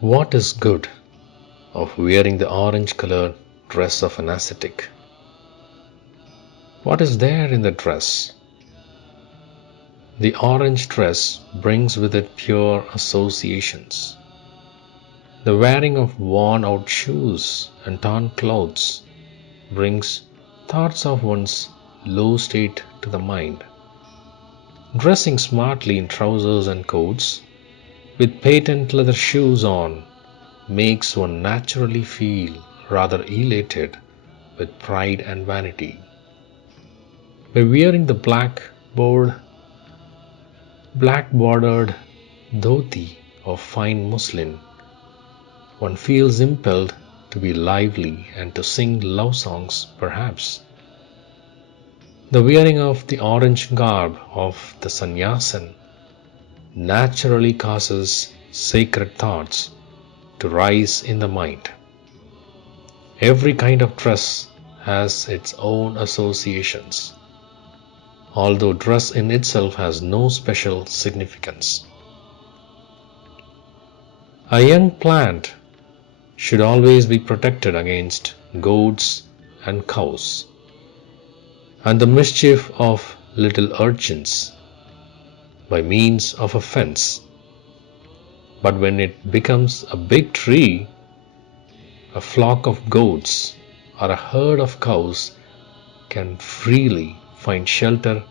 What is good of wearing the orange-colored dress of an ascetic? What is there in the dress? The orange dress brings with it pure associations. The wearing of worn-out shoes and torn clothes brings thoughts of one's low state to the mind. Dressing smartly in trousers and coats, with patent leather shoes on, makes one naturally feel rather elated with pride and vanity. By wearing the black bordered dhoti of fine muslin, one feels impelled to be lively and to sing love songs, perhaps. The wearing of the orange garb of the sannyasin naturally causes sacred thoughts to rise in the mind. Every kind of dress has its own associations, although dress in itself has no special significance. A young plant should always be protected against goats and cows, and the mischief of little urchins by means of a fence. But when it becomes a big tree, a flock of goats or a herd of cows can freely find shelter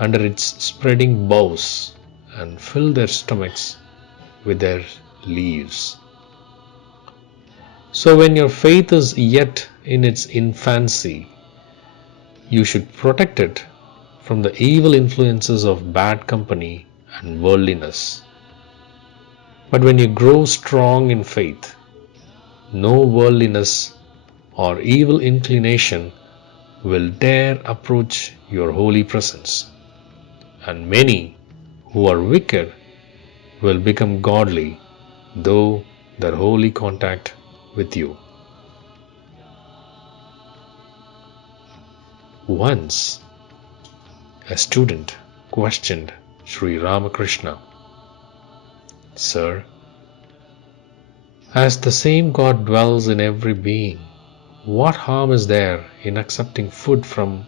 under its spreading boughs and fill their stomachs with their leaves. So when your faith is yet in its infancy, you should protect it from the evil influences of bad company and worldliness. But when you grow strong in faith, no worldliness or evil inclination will dare approach your holy presence, and many who are wicked will become godly through their holy contact with you. Once, a student questioned Sri Ramakrishna, "Sir, as the same God dwells in every being, what harm is there in accepting food from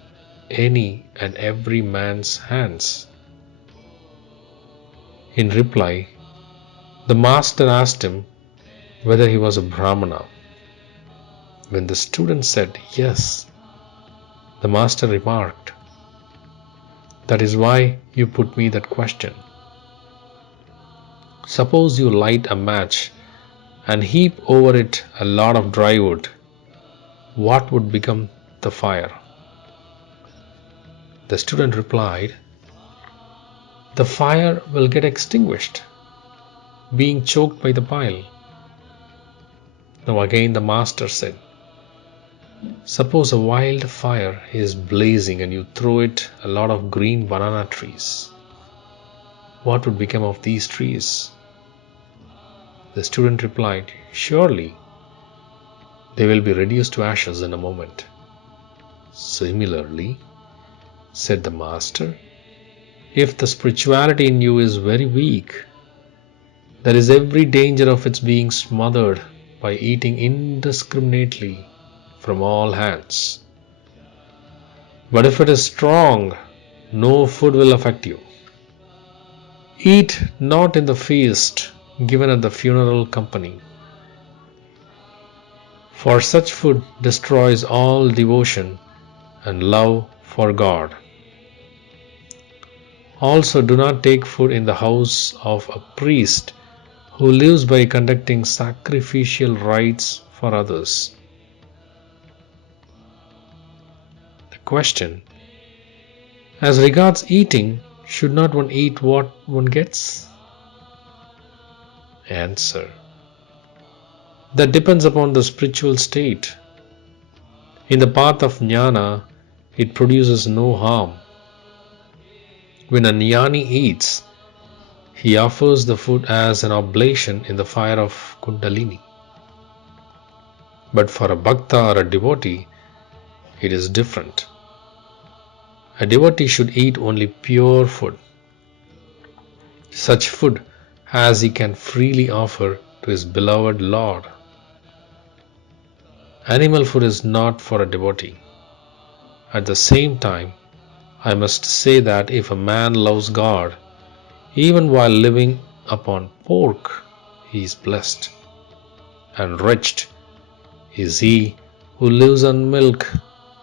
any and every man's hands?" In reply, the master asked him whether he was a Brahmana. When the student said yes, the master remarked, "That is why you put me that question. Suppose you light a match and heap over it a lot of dry wood, what would become the fire?" The student replied, "The fire will get extinguished, being choked by the pile." Now again the master said, "Suppose a wild fire is blazing and you throw it a lot of green banana trees. What would become of these trees?" The student replied, "Surely they will be reduced to ashes in a moment." "Similarly," said the master, "if the spirituality in you is very weak, there is every danger of its being smothered by eating indiscriminately from all hands. But if it is strong, no food will affect you. Eat not in the feast given at the funeral company, for such food destroys all devotion and love for God. Also, do not take food in the house of a priest who lives by conducting sacrificial rites for others." The question: as regards eating, should not one eat what one gets? Answer: that depends upon the spiritual state. In the path of jnana, it produces no harm. When a jnani eats, he offers the food as an oblation in the fire of Kundalini. But for a bhakta or a devotee, it is different. A devotee should eat only pure food, such food as he can freely offer to his beloved Lord. Animal food is not for a devotee. At the same time, I must say that if a man loves God, even while living upon pork, he is blessed, and wretched is he who lives on milk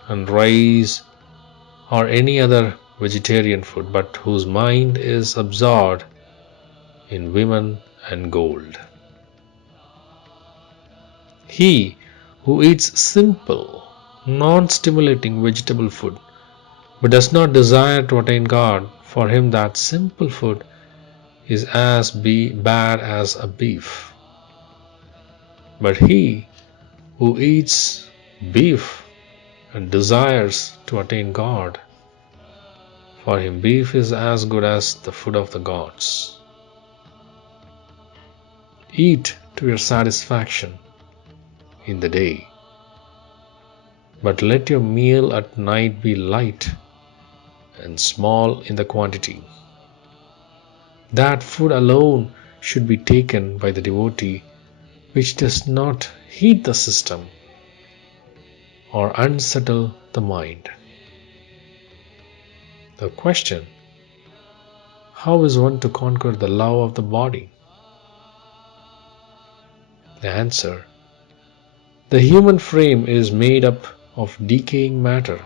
and rice or any other vegetarian food, but whose mind is absorbed in women and gold. He who eats simple, non-stimulating vegetable food, but does not desire to attain God, for him that simple food is as bad as a beef. But he who eats beef and desires to attain God, for him beef is as good as the food of the gods. Eat to your satisfaction in the day, but let your meal at night be light and small in the quantity. That food alone should be taken by the devotee which does not heat the system or unsettle the mind. The question: how is one to conquer the love of the body? The answer: the human frame is made up of decaying matter.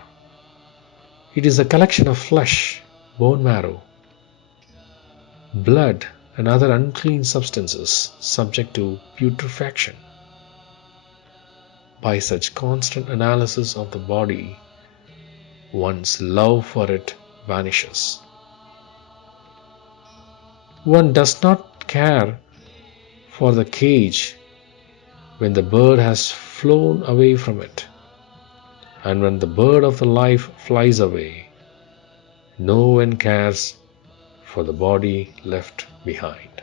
It is a collection of flesh, bone marrow, blood, and other unclean substances subject to putrefaction. By such constant analysis of the body, one's love for it vanishes. One does not care for the cage when the bird has flown away from it, and when the bird of the life flies away, no one cares for the body left behind.